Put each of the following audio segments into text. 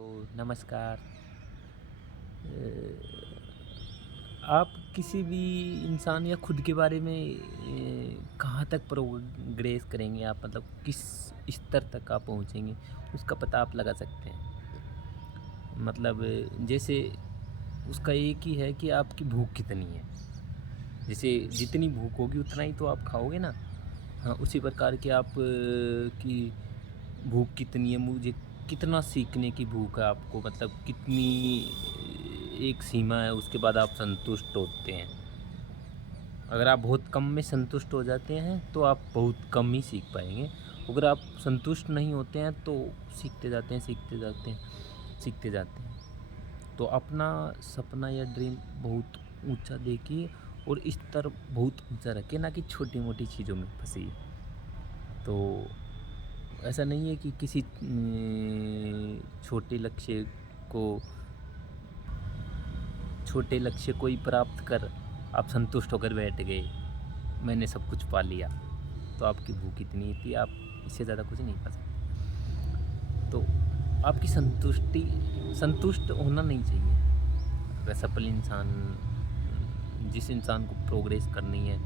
तो नमस्कार। आप किसी भी इंसान या खुद के बारे में कहाँ तक प्रोग्रेस करेंगे आप, मतलब किस स्तर तक आप पहुँचेंगे, उसका पता आप लगा सकते हैं। मतलब जैसे उसका एक ही है कि आपकी भूख कितनी है। जैसे जितनी भूख होगी उतना ही तो आप खाओगे ना। हाँ, उसी प्रकार के आप की भूख कितनी है, मुझे कितना सीखने की भूख है आपको, मतलब कितनी एक सीमा है, उसके बाद आप संतुष्ट होते हैं। अगर आप बहुत कम में संतुष्ट हो जाते हैं तो आप बहुत कम ही सीख पाएंगे। अगर आप संतुष्ट नहीं होते हैं तो सीखते जाते हैं, सीखते जाते हैं, सीखते जाते हैं। तो अपना सपना या ड्रीम बहुत ऊंचा देखिए और स्तर बहुत ऊंचा रखिए, ना कि छोटी मोटी चीज़ों में फंसिए। तो ऐसा नहीं है कि किसी को छोटे लक्ष्य को ही प्राप्त कर आप संतुष्ट होकर बैठ गए, मैंने सब कुछ पा लिया। तो आपकी भूख इतनी थी, आप इससे ज़्यादा कुछ नहीं पा सकते। तो आपकी संतुष्ट होना नहीं चाहिए। अगर सफल इंसान, जिस इंसान को प्रोग्रेस करनी है,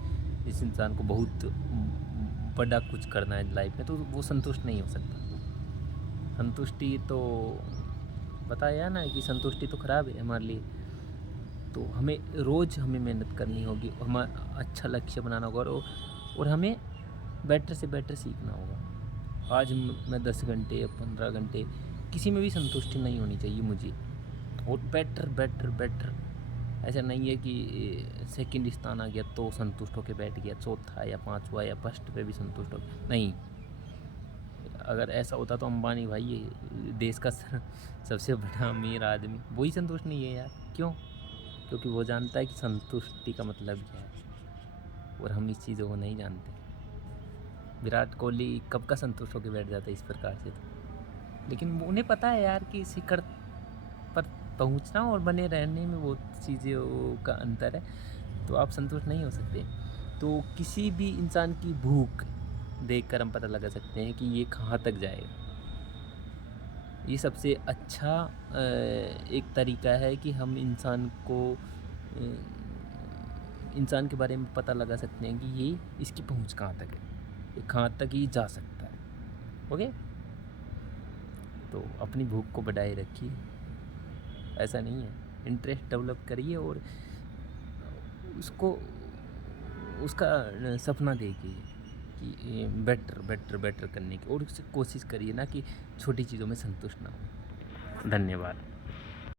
जिस इंसान को बहुत बड़ा कुछ करना है लाइफ में, तो वो संतुष्ट नहीं हो सकता। संतुष्टि तो बताया ना कि संतुष्टि तो ख़राब है हमारे लिए। तो हमें मेहनत करनी होगी, हमें अच्छा लक्ष्य बनाना होगा और हमें बेटर से बेटर सीखना होगा। आज मैं 10 घंटे या 15 घंटे, किसी में भी संतुष्टि नहीं होनी चाहिए मुझे। और बेटर बेटर बेटर, ऐसा नहीं है कि सेकंड स्थान आ गया तो संतुष्ट होकर बैठ गया, चौथा या पांचवा या फर्स्ट पे भी संतुष्ट हो, नहीं। अगर ऐसा होता तो अंबानी भाई, ये देश का सबसे बड़ा अमीर आदमी, वही संतुष्ट नहीं है यार। क्यों? क्योंकि वो जानता है कि संतुष्टि का मतलब क्या है, और हम इस चीज़ों को नहीं जानते। विराट कोहली कब का संतुष्ट होकर बैठ जाता है इस प्रकार से, तो लेकिन उन्हें पता है यार कि शिखर पर पहुंचना और बने रहने में बहुत चीज़ों का अंतर है। तो आप संतुष्ट नहीं हो सकते। तो किसी भी इंसान की भूख देखकर हम पता लगा सकते हैं कि ये कहाँ तक जाएगा। ये सबसे अच्छा एक तरीका है कि हम इंसान के बारे में पता लगा सकते हैं कि ये इसकी पहुंच कहाँ तक है, ये कहाँ तक ही जा सकता है। ओके। तो अपनी भूख को बढ़ाए रखिए, ऐसा नहीं है, इंटरेस्ट डेवलप करिए और उसको उसका सपना देखिए कि बेटर बेटर बेटर करने की, और उससे कोशिश करिए, ना कि छोटी चीज़ों में संतुष्ट ना हो। धन्यवाद।